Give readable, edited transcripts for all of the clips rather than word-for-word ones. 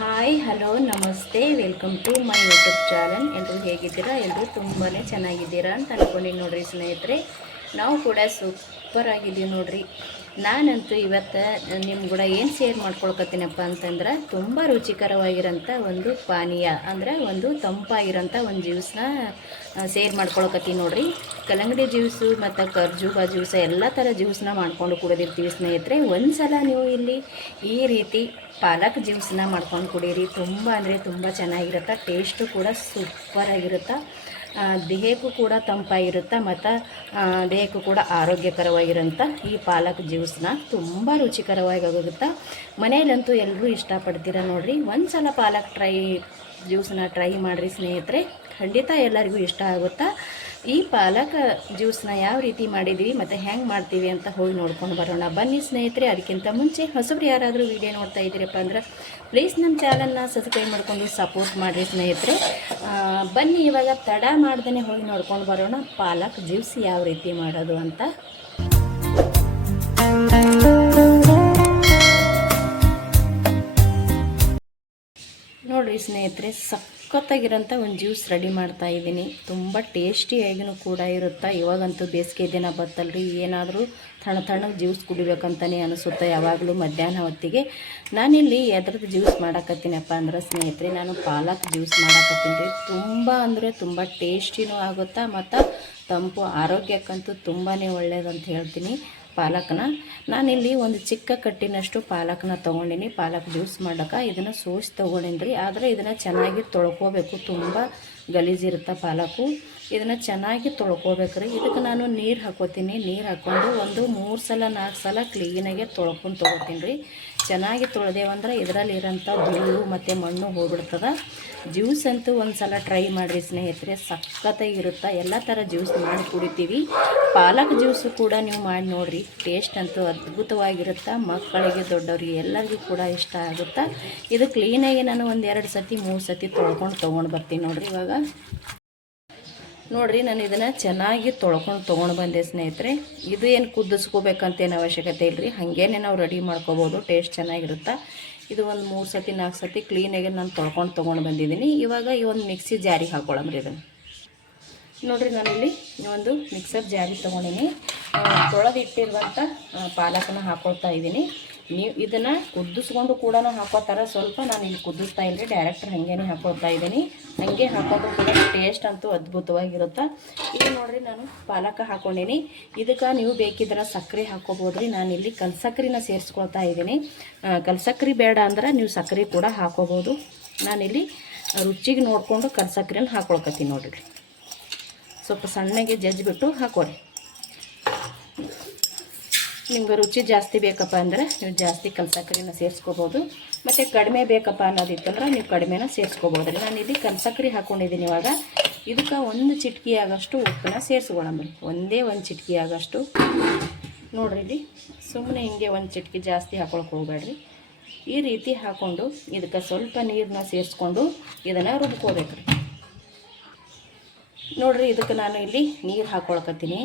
Hi hello ನಮಸ್ತೆ welcome to my YouTube channel. ಎಲ್ಲರೂ ಹೇಗಿದ್ದೀರಾ? ಎಲ್ಲರೂ ತುಂಬಾ ಚೆನ್ನಾಗಿದ್ದೀರಾ ಅಂತ ಅಂದ್ಕೊಂಡಿನಿ ನೋಡ್ರಿ ಸ್ನೇಹಿತರೆ. ನಾವು ಕೂಡ ಸೂಪರ್ ಆಗಿದ್ದೀವಿ ನೋಡ್ರಿ. ನಾನಂತೂ ಇವತ್ತು ನಿಮ್ಮ ಕೂಡ ಏನು ಶೇರ್ ಮಾಡ್ಕೊಳ್ಕತ್ತೀನಪ್ಪ ಅಂತಂದ್ರೆ, ತುಂಬ ರುಚಿಕರವಾಗಿರೋಂಥ ಒಂದು ಪಾನೀಯ ಅಂದರೆ ಒಂದು ತಂಪಾಗಿರೋಂಥ ಒಂದು ಜ್ಯೂಸನ್ನ ಶೇರ್ ಮಾಡ್ಕೊಳಕತ್ತೀನಿ ನೋಡ್ರಿ. ಕಲ್ಲಂಗಡಿ ಜ್ಯೂಸು ಮತ್ತು ಖರ್ಜೂರ ಜ್ಯೂಸ ಎಲ್ಲ ಥರ ಜ್ಯೂಸನ್ನ ಮಾಡ್ಕೊಂಡು ಕುಡಿದಿರ್ತೀವಿ ಸ್ನೇಹಿತರೆ. ಒಂದು ಸಲ ನೀವು ಇಲ್ಲಿ ಈ ರೀತಿ ಪಾಲಕ್ ಜ್ಯೂಸನ್ನ ಮಾಡ್ಕೊಂಡು ಕುಡೀರಿ. ತುಂಬ ಅಂದರೆ ತುಂಬ ಚೆನ್ನಾಗಿರುತ್ತೆ. ಟೇಸ್ಟು ಕೂಡ ಸೂಪರಾಗಿರುತ್ತೆ. ದೇಹಕ್ಕೂ ಕೂಡ ತಂಪಾಗಿರುತ್ತೆ ಮತ್ತು ದೇಹಕ್ಕೂ ಕೂಡ ಆರೋಗ್ಯಕರವಾಗಿರೋಂಥ ಈ ಪಾಲಕ್ ಜ್ಯೂಸನ್ನ ತುಂಬ ರುಚಿಕರವಾಗಿ ಆಗುತ್ತೆ. ಮನೆಯಲ್ಲಂತೂ ಎಲ್ಲರೂ ಇಷ್ಟಪಡ್ತೀರ ನೋಡಿರಿ. ಒಂದು ಸಲ ಪಾಲಕ್ ಜ್ಯೂಸನ್ನ ಟ್ರೈ ಮಾಡಿರಿ ಸ್ನೇಹಿತರೆ, ಖಂಡಿತ ಎಲ್ಲರಿಗೂ ಇಷ್ಟ ಆಗುತ್ತಾ. ಈ ಪಾಲಕ್ ಜ್ಯೂಸನ್ನ ಯಾವ ರೀತಿ ಮಾಡಿದ್ದೀವಿ ಮತ್ತು ಹೆಂಗೆ ಮಾಡ್ತೀವಿ ಅಂತ ಹೋಗಿ ನೋಡ್ಕೊಂಡು ಬರೋಣ ಬನ್ನಿ ಸ್ನೇಹಿತರೆ. ಅದಕ್ಕಿಂತ ಮುಂಚೆ ಹೊಸಬ್ರು ಯಾರಾದರೂ ವಿಡಿಯೋ ನೋಡ್ತಾ ಇದ್ದೀರಪ್ಪ ಅಂದ್ರೆ ಪ್ಲೀಸ್ ನಮ್ಮ ಚಾನಲ್ನ ಸಬ್ಸ್ಕ್ರೈಬ್ ಮಾಡ್ಕೊಂಡು ಸಪೋರ್ಟ್ ಮಾಡಿರಿ ಸ್ನೇಹಿತರೆ. ಬನ್ನಿ ಇವಾಗ ತಡ ಮಾಡ್ದೇ ಹೋಗಿ ನೋಡ್ಕೊಂಡು ಬರೋಣ ಪಾಲಕ್ ಜ್ಯೂಸ್ ಯಾವ ರೀತಿ ಮಾಡೋದು ಅಂತ. ನೋಡಿರಿ ಸ್ನೇಹಿತರೆ, ಸಖತ್ತಾಗಿರೋಂಥ ಒಂದು ಜ್ಯೂಸ್ ರೆಡಿ ಮಾಡ್ತಾ ಇದ್ದೀನಿ. ತುಂಬ ಟೇಸ್ಟಿಯಾಗಿಯೂ ಕೂಡ ಇರುತ್ತೆ. ಇವಾಗಂತೂ ಬೇಸಿಗೆ ದಿನ ಬತ್ತಲ್ರಿ, ಏನಾದರೂ ತಣ್ಣಗೆ ಜ್ಯೂಸ್ ಕುಡಿಬೇಕಂತಲೇ ಅನಿಸುತ್ತೆ ಯಾವಾಗಲೂ ಮಧ್ಯಾಹ್ನ ಹೊತ್ತಿಗೆ. ನಾನಿಲ್ಲಿ ಎದ್ರದ್ದು ಜ್ಯೂಸ್ ಮಾಡಾಕತ್ತೀನಪ್ಪ ಅಂದ್ರೆ ಸ್ನೇಹಿತರೆ, ನಾನು ಪಾಲಕ್ ಜ್ಯೂಸ್ ಮಾಡಾಕತ್ತೀನಿ ರೀ. ತುಂಬ ಅಂದರೆ ತುಂಬ ಟೇಸ್ಟಿನೂ ಆಗುತ್ತಾ ಮತ್ತು ತಂಪು, ಆರೋಗ್ಯಕ್ಕಂತೂ ತುಂಬಾ ಒಳ್ಳೆಯದಂತ ಹೇಳ್ತೀನಿ. ಪಾಲಕ್ನ ನಾನಿಲ್ಲಿ ಒಂದು ಚಿಕ್ಕ ಕಟ್ಟಿನಷ್ಟು ಪಾಲಕ್ನ ತೊಗೊಂಡಿನಿ. ಪಾಲಕ್ ಜ್ಯೂಸ್ ಮಾಡೋಕೆ ಇದನ್ನು ಸೋಸಿ ತೊಗೊಂಡಿನಿ ರೀ. ಆದರೆ ಇದನ್ನು ಚೆನ್ನಾಗಿ ತೊಳ್ಕೊಬೇಕು, ತುಂಬ ಗಲೀಜಿರುತ್ತೆ ಪಾಲಕು. ಇದನ್ನು ಚೆನ್ನಾಗಿ ತೊಳ್ಕೊಬೇಕ್ರಿ. ಇದಕ್ಕೆ ನಾನು ನೀರು ಹಾಕೋತೀನಿ. ನೀರು ಹಾಕ್ಕೊಂಡು ಒಂದು 3 ಸಲ 4 ಸಲ ಕ್ಲೀನಾಗೆ ತೊಳ್ಕೊಂಡು ತೊಗೋತೀನಿ ರೀ. ಚೆನ್ನಾಗಿ ತೊಳೆದೇವಂದ್ರೆ ಇದರಲ್ಲಿರೋಂಥ ಧೂಳು ಮತ್ತು ಮಣ್ಣು ಹೋಗ್ಬಿಡ್ತದೆ. ಜ್ಯೂಸ್ ಅಂತೂ ಒಂದು ಸಲ ಟ್ರೈ ಮಾಡಿರಿ ಸ್ನೇಹಿತರೆ, ಸಖತ್ತಾಗಿರುತ್ತೆ. ಎಲ್ಲ ಥರ ಜ್ಯೂಸ್ ಮಾಡಿ ಕುಡಿತೀವಿ. ಪಾಲಕ್ ಜ್ಯೂಸು ಕೂಡ ನೀವು ಮಾಡಿ ನೋಡಿರಿ, ಟೇಸ್ಟ್ ಅಂತೂ ಅದ್ಭುತವಾಗಿರುತ್ತೆ. ಮಕ್ಕಳಿಗೆ ದೊಡ್ಡವರಿಗೆ ಎಲ್ಲರಿಗೂ ಕೂಡ ಇಷ್ಟ ಆಗುತ್ತೆ. ಇದು ಕ್ಲೀನಾಗಿ ನಾನು ಒಂದು 2 ಸತಿ 3 ಸತಿ ತೊಗೊಂಡು ಬರ್ತೀನಿ ನೋಡಿರಿ. ಇವಾಗ ನೋಡಿರಿ, ನಾನು ಇದನ್ನು ಚೆನ್ನಾಗಿ ತೊಗೊಂಡು ಬಂದೆ ಸ್ನೇಹಿತರೆ. ಇದು ಏನು ಕುದಿಸ್ಕೋಬೇಕಂತೇನು ಅವಶ್ಯಕತೆ ಇಲ್ಲರಿ, ಹಾಗೇನೆ ನಾವು ರೆಡಿ ಮಾಡ್ಕೋಬೋದು, ಟೇಸ್ಟ್ ಚೆನ್ನಾಗಿರುತ್ತೆ. ಇದು ಒಂದು 3 ಸತಿ 4 ಸತಿ ಕ್ಲೀನಾಗಿ ನಾನು ತೊಗೊಂಡು ಬಂದಿದ್ದೀನಿ. ಇವಾಗ ಈ ಒಂದು ಮಿಕ್ಸಿ ಜಾರಿಗೆ ಹಾಕೊಳ್ಳಮ್ರಿ ಇದನ್ನು. ನೋಡಿರಿ, ನಾನಿಲ್ಲಿ ಒಂದು ಮಿಕ್ಸರ್ ಜಾರಿ ತೊಗೊಂಡಿನಿ. ತೊಳೆದಿಟ್ಟಿರುವಂಥ ಪಾಲಕನ ಹಾಕ್ಕೊಳ್ತಾ ಇದ್ದೀನಿ. ನೀವು ಇದನ್ನು ಕುದಿಸ್ಕೊಂಡು ಕೂಡ ಹಾಕೋತಾರೆ. ಸ್ವಲ್ಪ ನಾನು ಇಲ್ಲಿ ಕುದಿಸ್ತಾ ಇಲ್ಲರಿ, ಡೈರೆಕ್ಟ್ ಹಾಗೇನೆ ಹಾಕ್ಕೊಳ್ತಾ ಇದ್ದೀನಿ. ಹಾಗೆ ಹಾಕೋದು ಕೂಡ ಟೇಸ್ಟ್ ಅಂತೂ ಅದ್ಭುತವಾಗಿರುತ್ತೆ. ಈಗ ನೋಡಿರಿ, ನಾನು ಪಾಲಕ ಹಾಕ್ಕೊಂಡಿನಿ. ಇದಕ್ಕೆ ನೀವು ಬೇಕಿದ್ರೆ ಸಕ್ಕರೆ ಹಾಕ್ಕೋಬೋದು ರೀ. ನಾನಿಲ್ಲಿ ಕಲ್ಸಕ್ರಿನ ಸೇರಿಸ್ಕೊಳ್ತಾ ಇದ್ದೀನಿ. ಕಲ್ಸಕ್ರೆ ಬೇಡ ಅಂದ್ರೆ ನೀವು ಸಕ್ಕರೆ ಕೂಡ ಹಾಕ್ಕೋಬೋದು. ನಾನಿಲ್ಲಿ ರುಚಿಗೆ ನೋಡಿಕೊಂಡು ಕಲ್ಸಕ್ರೆನ ಹಾಕ್ಕೊಳ್ಕತ್ತೀನಿ ನೋಡಿರಿ. ಸ್ವಲ್ಪ ಸಣ್ಣಗೆ ಜಜ್ಜಿಬಿಟ್ಟು ಹಾಕೋರಿ. ನಿಮ್ಗೆ ರುಚಿ ಜಾಸ್ತಿ ಬೇಕಪ್ಪ ಅಂದರೆ ನೀವು ಜಾಸ್ತಿ ಕಲ್ಸಕ್ರಿನ ಸೇರಿಸ್ಕೋಬೋದು. ಮತ್ತು ಕಡಿಮೆ ಬೇಕಪ್ಪ ಅನ್ನೋದಿತ್ತಂದ್ರೆ ನೀವು ಕಡಿಮೆನ ಸೇರಿಸ್ಕೋಬೋದು ರೀ. ನಾನು ಇಲ್ಲಿ ಕಲ್ಸಕ್ರೆ ಹಾಕ್ಕೊಂಡಿದ್ದೀನಿ. ಇವಾಗ ಇದಕ್ಕೆ 1 ಚಿಟಿಕೆ ಆಗಷ್ಟು ಉಪ್ಪನ್ನ ಸೇರಿಸ್ಕೊಳ್ಳಂಬ್ರಿ. ಒಂದೇ 1 ಚಿಟಿಕೆ ಆಗಷ್ಟು. ನೋಡಿರಿ, ಇಲ್ಲಿ ಸುಮ್ಮನೆ ಹಿಂಗೆ 1 ಚಿಟಿಕೆ ಜಾಸ್ತಿ ಹಾಕೊಳಕ್ಕೆ ಹೋಗಬೇಡ್ರಿ. ಈ ರೀತಿ ಹಾಕ್ಕೊಂಡು ಇದಕ್ಕೆ ಸ್ವಲ್ಪ ನೀರನ್ನ ಸೇರಿಸ್ಕೊಂಡು ಇದನ್ನು ರುಬ್ಕೋಬೇಕ್ರಿ. ನೋಡಿರಿ, ಇದಕ್ಕೆ ನಾನು ಇಲ್ಲಿ ನೀರು ಹಾಕ್ಕೊಳ್ಕತ್ತೀನಿ.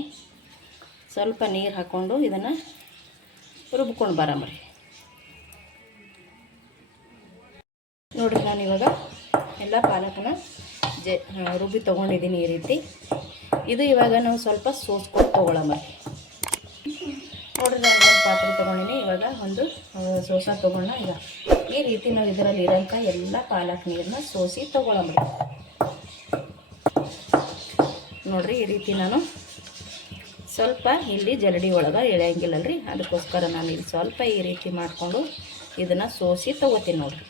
ಸ್ವಲ್ಪ ನೀರು ಹಾಕ್ಕೊಂಡು ಇದನ್ನು ರುಬ್ಕೊಂಡು ಬರಮ್ರಿ. ನೋಡಿರಿ, ನಾನು ಇವಾಗ ಎಲ್ಲ ಪಾಲಕನ ರುಬ್ಬಿ ತೊಗೊಂಡಿದ್ದೀನಿ ಈ ರೀತಿ. ಇದು ಇವಾಗ ನಾವು ಸ್ವಲ್ಪ ಸೋಸ್ಕೊಂಡು ತೊಗೊಳಮ್ರಿ. ನೋಡಿರಿ, ನಾನು ಒಂದು ಪಾತ್ರೆ ತೊಗೊಂಡಿನಿ. ಇವಾಗ ಒಂದು ಸೋಸ ತೊಗೊಂಡ. ಈಗ ಈ ರೀತಿ ನಾವು ಇದರಲ್ಲಿ ಇರೋಂಥ ಎಲ್ಲ ಪಾಲಕ್ ನೀರನ್ನ ಸೋಸಿ ತೊಗೊಳಮ್ರಿ. ನೋಡಿರಿ, ಈ ರೀತಿ ನಾನು ಸ್ವಲ್ಪ ಇಲ್ಲಿ ಜರಡಿ ಒಳಗೆ ಎಳೆಯಂಗಿಲ್ಲಲ್ರಿ, ಅದಕ್ಕೋಸ್ಕರ ನಾನು ಇಲ್ಲಿ ಸ್ವಲ್ಪ ಈ ರೀತಿ ಮಾಡಿಕೊಂಡು ಇದನ್ನು ಸೋಸಿ ತೊಗೋತೀನಿ ನೋಡಿರಿ.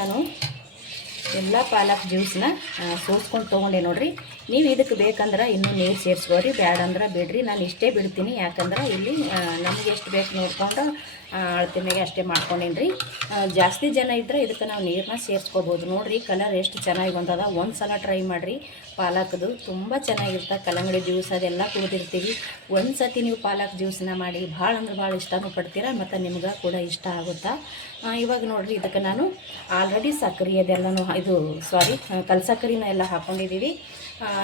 ನಾನು ಎಲ್ಲ ಪಾಲಕ್ ಜ್ಯೂಸನ್ನ ಸೋಸ್ಕೊಂಡು ತೊಗೊಂಡೆ ನೋಡಿರಿ. ನೀವು ಇದಕ್ಕೆ ಬೇಕಂದ್ರೆ ಇನ್ನೂ ನೀರು ಸೇರಿಸ್ಕೋರಿ, ಬೇಡ ಅಂದ್ರೆ ಬಿಡ್ರಿ. ನಾನು ಇಷ್ಟೇ ಬಿಡ್ತೀನಿ, ಯಾಕಂದ್ರೆ ಇಲ್ಲಿ ನಮಗೆ ಎಷ್ಟು ಬೇಕು ನೋಡ್ಕೊಂಡು ಅಳತೆನಾಗೆ ಅಷ್ಟೇ ಮಾಡ್ಕೊಂಡೇನಿ ರೀ. ಜಾಸ್ತಿ ಜನ ಇದ್ದರೆ ಇದಕ್ಕೆ ನಾವು ನೀರನ್ನ ಸೇರಿಸ್ಕೋಬೋದು. ನೋಡಿರಿ, ಕಲರ್ ಎಷ್ಟು ಚೆನ್ನಾಗಿ ಬಂದದ. ಒಂದು ಸಲ ಟ್ರೈ ಮಾಡಿರಿ. ಪಾಲಕ್ದು ತುಂಬ ಚೆನ್ನಾಗಿರುತ್ತೆ. ಕಲ್ಲಂಗಡಿ ಜ್ಯೂಸ್ ಅದೆಲ್ಲ ಕುಡಿದಿರ್ತೀವಿ. ಒಂದು ಸತಿ ನೀವು ಪಾಲಕ್ ಜ್ಯೂಸನ್ನ ಮಾಡಿ ಭಾಳ ಅಂದ್ರೆ ಭಾಳ ಇಷ್ಟನೂ ಪಡ್ತೀರಾ ಮತ್ತು ನಿಮ್ಗೆ ಕೂಡ ಇಷ್ಟ ಆಗುತ್ತಾ. ಇವಾಗ ನೋಡಿರಿ, ಇದಕ್ಕೆ ನಾನು ಆಲ್ರೆಡಿ ಸಕ್ಕರೆ ಅದೆಲ್ಲನೂ ಕಲ್ಸಕ್ಕರಿನ ಎಲ್ಲ ಹಾಕ್ಕೊಂಡಿದ್ದೀವಿ.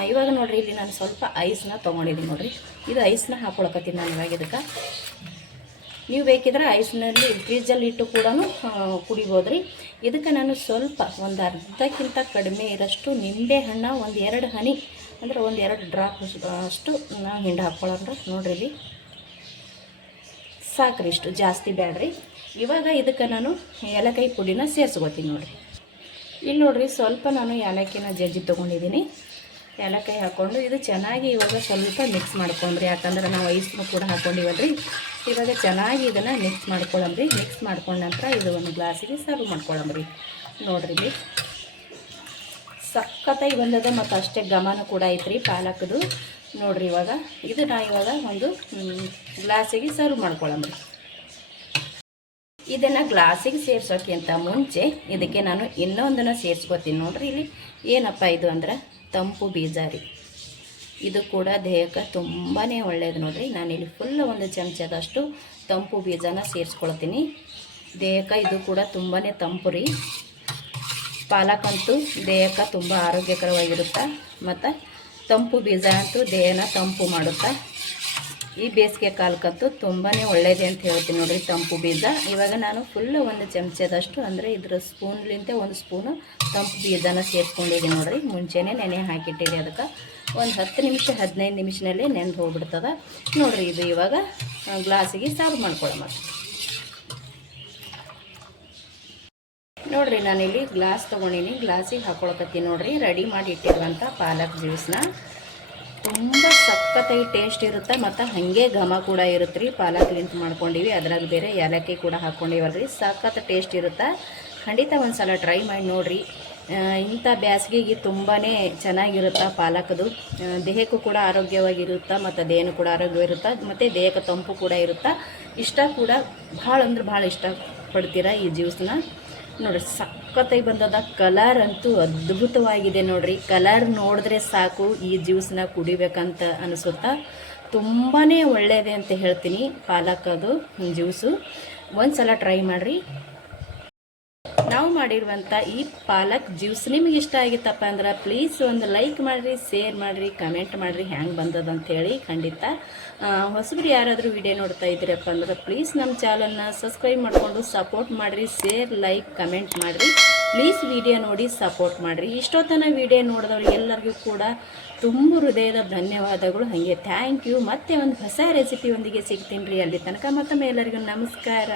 ಇವಾಗ ನೋಡಿರಿ ಇಲ್ಲಿ ನಾನು ಸ್ವಲ್ಪ ಐಸ್ನ ತೊಗೊಂಡಿದ್ದೀನಿ ನೋಡಿರಿ. ಇದು ಐಸ್ನ ಹಾಕ್ಕೊಳಕತ್ತೀನಿ ನಾನು ಇವಾಗ. ಇದಕ್ಕೆ ನೀವು ಬೇಕಿದ್ರೆ ಐಸ್ನಲ್ಲಿ ಫ್ರಿಜ್ಜಲ್ಲಿ ಇಟ್ಟು ಕೂಡ ಕುಡಿಬೋದು ರೀ. ಇದಕ್ಕೆ ನಾನು ಸ್ವಲ್ಪ ಒಂದು ಅರ್ಧಕ್ಕಿಂತ ಕಡಿಮೆ ಇರೋಷ್ಟು ನಿಂಬೆ ಹಣ್ಣು ಒಂದು 2 ಹನಿ ಅಂದರೆ ಒಂದು 2 ಡ್ರಾಪ್ ಅಷ್ಟು ನಾವು ಹಿಂಡಿ ಹಾಕ್ಕೊಳ್ಳೋಣ ನೋಡ್ರಿ. ಇಲ್ಲಿ ಸಾಕ್ರಿ, ಇಷ್ಟು ಜಾಸ್ತಿ ಬೇಡ್ರಿ. ಇವಾಗ ಇದಕ್ಕೆ ನಾನು ಏಲಕ್ಕಾಯಿ ಪುಡಿನ ಸೇರಿಸ್ಕೋತೀನಿ ನೋಡಿರಿ. ಇಲ್ಲಿ ನೋಡಿರಿ ಸ್ವಲ್ಪ ನಾನು ಏಲಕ್ಕಿನ ಜಜ್ಜಿ ತೊಗೊಂಡಿದ್ದೀನಿ. ಏಲಕ್ಕಾಯಿ ಹಾಕ್ಕೊಂಡು ಇದು ಚೆನ್ನಾಗಿ ಇವಾಗ ಸ್ವಲ್ಪ ಮಿಕ್ಸ್ ಮಾಡ್ಕೊಂಡ್ರಿ. ಯಾಕಂದ್ರೆ ನಾವು ಐಸ್ನು ಕೂಡ ಹಾಕ್ಕೊಂಡಿವಲ್ರಿ. ಇವಾಗ ಚೆನ್ನಾಗಿ ಇದನ್ನು ಮಿಕ್ಸ್ ಮಾಡ್ಕೊಳ್ಳಂಬ್ರಿ. ಮಿಕ್ಸ್ ಮಾಡ್ಕೊಂಡ ನಂತರ ಇದು ಒಂದು ಗ್ಲಾಸಿಗೆ ಸರ್ವ್ ಮಾಡ್ಕೊಳ್ಳಂಬ್ರಿ. ನೋಡ್ರಿ ಇಲ್ಲಿ ಸಖತ್ತಾಗಿ ಬಂದದ ಮತ್ತು ಅಷ್ಟೇ ಘಮನೂ ಕೂಡ ಐತ್ರಿ ಪಾಲಕದು. ನೋಡ್ರಿ ಇವಾಗ ಇವಾಗ ಒಂದು ಗ್ಲಾಸಿಗೆ ಸರ್ವ್ ಮಾಡ್ಕೊಳ್ಳಂಬ್ರಿ. ಇದನ್ನು ಗ್ಲಾಸಿಗೆ ಸೇರ್ಸೋಕ್ಕಿಂತ ಮುಂಚೆ ಇದಕ್ಕೆ ನಾನು ಇನ್ನೊಂದನ್ನು ಸೇರಿಸ್ಕೊತೀನಿ ನೋಡ್ರಿ. ಇಲ್ಲಿ ಏನಪ್ಪ ಇದು ಅಂದ್ರೆ ತಂಪು ಬೀಜ ರೀ. ಇದು ಕೂಡ ದೇಹಕ್ಕೆ ತುಂಬಾ ಒಳ್ಳೆಯದು ನೋಡಿರಿ. ನಾನಿಲ್ಲಿ ಫುಲ್ ಒಂದು ಚಮಚದಷ್ಟು ತಂಪು ಬೀಜನ ಸೇರಿಸ್ಕೊಳ್ತೀನಿ. ದೇಹಕ್ಕೆ ಇದು ಕೂಡ ತುಂಬಾ ತಂಪು ರೀ. ಪಾಲಕಂತೂ ದೇಹಕ್ಕೆ ತುಂಬ ಆರೋಗ್ಯಕರವಾಗಿರುತ್ತೆ ಮತ್ತು ತಂಪು ಬೀಜ ಅಂತೂ ದೇಹನ ತಂಪು ಮಾಡುತ್ತೆ. ಈ ಬೇಸಿಗೆ ಕಾಲಕ್ಕಂತೂ ತುಂಬಾ ಒಳ್ಳೆಯದೇ ಅಂತ ಹೇಳ್ತೀನಿ ನೋಡಿರಿ ತಂಪು ಬೀಜ. ಇವಾಗ ನಾನು ಫುಲ್ ಒಂದು ಚಮಚದಷ್ಟು ಅಂದರೆ ಇದರ ಸ್ಪೂನ್ಲಿಂದ ಒಂದು ಸ್ಪೂನು ತಂಪು ಬೀಜನ ಸೇರಿಸ್ಕೊಂಡಿದ್ದೀನಿ ನೋಡಿರಿ. ಮುಂಚೆನೇ ನೆನೆ ಹಾಕಿಟ್ಟಿದೆ. ಅದಕ್ಕೆ ಒಂದು 10 ನಿಮಿಷ 15 ನಿಮಿಷನಲ್ಲೇ ನೆಂದು ಹೋಗ್ಬಿಡ್ತದೆ ನೋಡಿರಿ. ಇದು ಇವಾಗ ಗ್ಲಾಸಿಗೆ ಸರ್ವ್ ಮಾಡ್ಕೊಳ್ಳೋಣ ನೋಡಿರಿ. ನಾನಿಲ್ಲಿ ಗ್ಲಾಸ್ ತೊಗೊಂಡಿನಿ, ಗ್ಲಾಸಿಗೆ ಹಾಕ್ಕೊಳಕತ್ತೀನಿ ನೋಡಿರಿ. ರೆಡಿ ಮಾಡಿ ಇಟ್ಟಿರುವಂಥ ಪಾಲಕ್ ಜ್ಯೂಸ್ನ ತುಂಬ ಸಖತ್ತಾಗಿ ಟೇಸ್ಟ್ ಇರುತ್ತೆ ಮತ್ತು ಹಾಗೆ ಘಮ ಕೂಡ ಇರುತ್ತೆ ರೀ. ಪಾಲಕ್ಲಿಂತ ಮಾಡ್ಕೊಂಡಿವಿ, ಅದ್ರಾಗ ಬೇರೆ ಏಲಕ್ಕಿ ಕೂಡ ಹಾಕ್ಕೊಂಡಿವಲ್ರಿ. ಸಖತ್ ಟೇಸ್ಟ್ ಇರುತ್ತೆ. ಖಂಡಿತ ಒಂದು ಸಲ ಟ್ರೈ ಮಾಡಿ ನೋಡಿರಿ. ಇಂಥ ಬೇಸಿಗೆಗೆ ತುಂಬಾ ಚೆನ್ನಾಗಿರುತ್ತೆ ಪಾಲಕದು. ದೇಹಕ್ಕೂ ಕೂಡ ಆರೋಗ್ಯವಾಗಿರುತ್ತೆ ಮತ್ತು ದೇಹನೂ ಕೂಡ ಆರೋಗ್ಯವಿರುತ್ತೆ ಮತ್ತು ದೇಹಕ್ಕೆ ತಂಪು ಕೂಡ ಇರುತ್ತೆ. ಇಷ್ಟ ಕೂಡ ಭಾಳ ಅಂದ್ರೆ ಭಾಳ ಇಷ್ಟಪಡ್ತೀರಾ ಈ ಜ್ಯೂಸನ್ನ. ನೋಡಿರಿ ಸಖತ್ತಾಗಿ ಬಂದದ. ಕಲರ್ ಅಂತೂ ಅದ್ಭುತವಾಗಿದೆ ನೋಡಿರಿ. ಕಲರ್ ನೋಡಿದ್ರೆ ಸಾಕು ಈ ಜ್ಯೂಸನ್ನ ಕುಡಿಬೇಕಂತ ಅನಿಸುತ್ತಾ. ತುಂಬಾ ಒಳ್ಳೆಯದೇ ಅಂತ ಹೇಳ್ತೀನಿ ಪಾಲಕದು ಜ್ಯೂಸು. ಒಂದು ಸಲ ಟ್ರೈ ಮಾಡಿರಿ. ನಾವು ಮಾಡಿರುವಂಥ ಈ ಪಾಲಕ್ ಜ್ಯೂಸ್ ನಿಮಗೆ ಇಷ್ಟ ಆಗಿತ್ತಪ್ಪ ಅಂದ್ರೆ ಪ್ಲೀಸ್ ಒಂದು ಲೈಕ್ ಮಾಡಿರಿ, ಶೇರ್ ಮಾಡಿರಿ, ಕಮೆಂಟ್ ಮಾಡಿರಿ ಹ್ಯಾಂಗೆ ಬಂದದ ಅಂಥೇಳಿ. ಖಂಡಿತ ಹೊಸಬ್ರು ಯಾರಾದರೂ ವಿಡಿಯೋ ನೋಡ್ತಾ ಇದ್ದೀರಪ್ಪ ಅಂದ್ರೆ ಪ್ಲೀಸ್ ನಮ್ಮ ಚಾನಲ್ನ ಸಬ್ಸ್ಕ್ರೈಬ್ ಮಾಡಿಕೊಂಡು ಸಪೋರ್ಟ್ ಮಾಡಿರಿ. ಶೇರ್, ಲೈಕ್, ಕಮೆಂಟ್ ಮಾಡಿರಿ. ಪ್ಲೀಸ್ ವಿಡಿಯೋ ನೋಡಿ ಸಪೋರ್ಟ್ ಮಾಡಿರಿ. ಇಷ್ಟೊತ್ತನ ವಿಡಿಯೋ ನೋಡಿದವ್ರಿಗೆ ಎಲ್ಲರಿಗೂ ಕೂಡ ತುಂಬ ಹೃದಯದ ಧನ್ಯವಾದಗಳು. ಹಾಗೆ ಥ್ಯಾಂಕ್ ಯು. ಮತ್ತೆ ಒಂದು ಹೊಸ ರೆಸಿಪಿಯೊಂದಿಗೆ ಸಿಗ್ತೀನಿ ರೀ. ಅಲ್ಲಿ ತನಕ ಮತ್ತೊಮ್ಮೆ ಎಲ್ಲರಿಗೂ ನಮಸ್ಕಾರ.